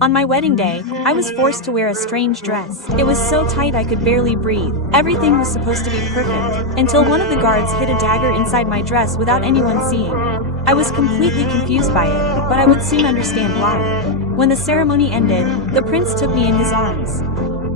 On my wedding day, I was forced to wear a strange dress. It was so tight I could barely breathe. Everything was supposed to be perfect, until one of the guards hid a dagger inside my dress without anyone seeing. I was completely confused by it, but I would soon understand why. When the ceremony ended, the prince took me in his arms.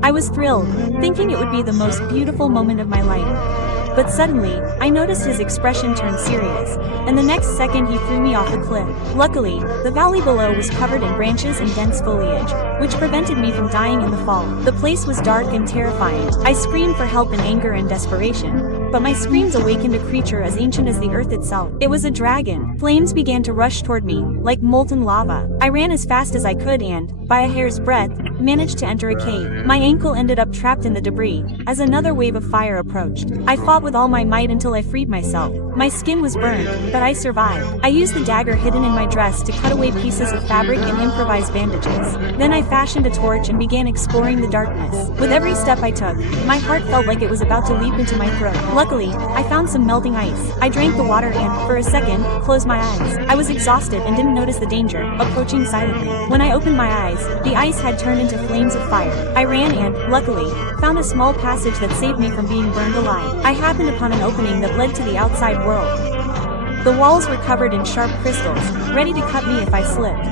I was thrilled, thinking it would be the most beautiful moment of my life. But suddenly, I noticed his expression turn serious, and the next second he threw me off a cliff. Luckily, the valley below was covered in branches and dense foliage, which prevented me from dying in the fall. The place was dark and terrifying. I screamed for help in anger and desperation, but my screams awakened a creature as ancient as the earth itself. It was a dragon. Flames began to rush toward me, like molten lava. I ran as fast as I could and, by a hair's breadth, managed to enter a cave. My ankle ended up trapped in the debris, as another wave of fire approached. I fought with all my might until I freed myself. My skin was burned, but I survived. I used the dagger hidden in my dress to cut away pieces of fabric and improvise bandages. Then I fashioned a torch and began exploring the darkness. With every step I took, my heart felt like it was about to leap into my throat. Luckily, I found some melting ice. I drank the water and, for a second, closed my eyes. I was exhausted and didn't notice the danger, approaching silently. When I opened my eyes, the ice had turned into flames of fire. I ran and, luckily, found a small passage that saved me from being burned alive. I happened upon an opening that led to the outside world. The walls were covered in sharp crystals, ready to cut me if I slipped.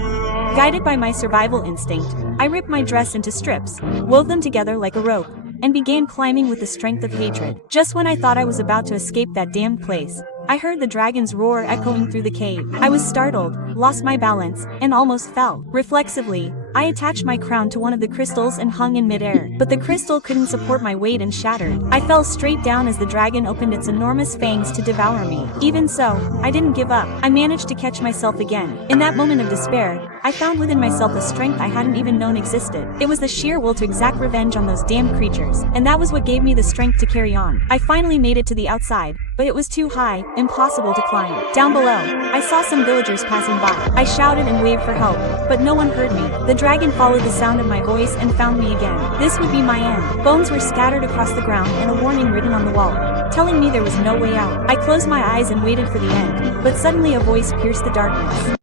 Guided by my survival instinct, I ripped my dress into strips, wove them together like a rope, and began climbing with the strength of hatred. Just when I thought I was about to escape that damned place, I heard the dragon's roar echoing through the cave. I was startled, lost my balance, and almost fell. Reflexively, I attached my crown to one of the crystals and hung in midair, but the crystal couldn't support my weight and shattered. I fell straight down as the dragon opened its enormous fangs to devour me. Even so, I didn't give up. I managed to catch myself again. In that moment of despair, I found within myself a strength I hadn't even known existed. It was the sheer will to exact revenge on those damned creatures, and that was what gave me the strength to carry on. I finally made it to the outside, but it was too high, impossible to climb. Down below, I saw some villagers passing by. I shouted and waved for help, but no one heard me. The dragon followed the sound of my voice and found me again. This would be my end. Bones were scattered across the ground and a warning written on the wall, telling me there was no way out. I closed my eyes and waited for the end, but suddenly a voice pierced the darkness.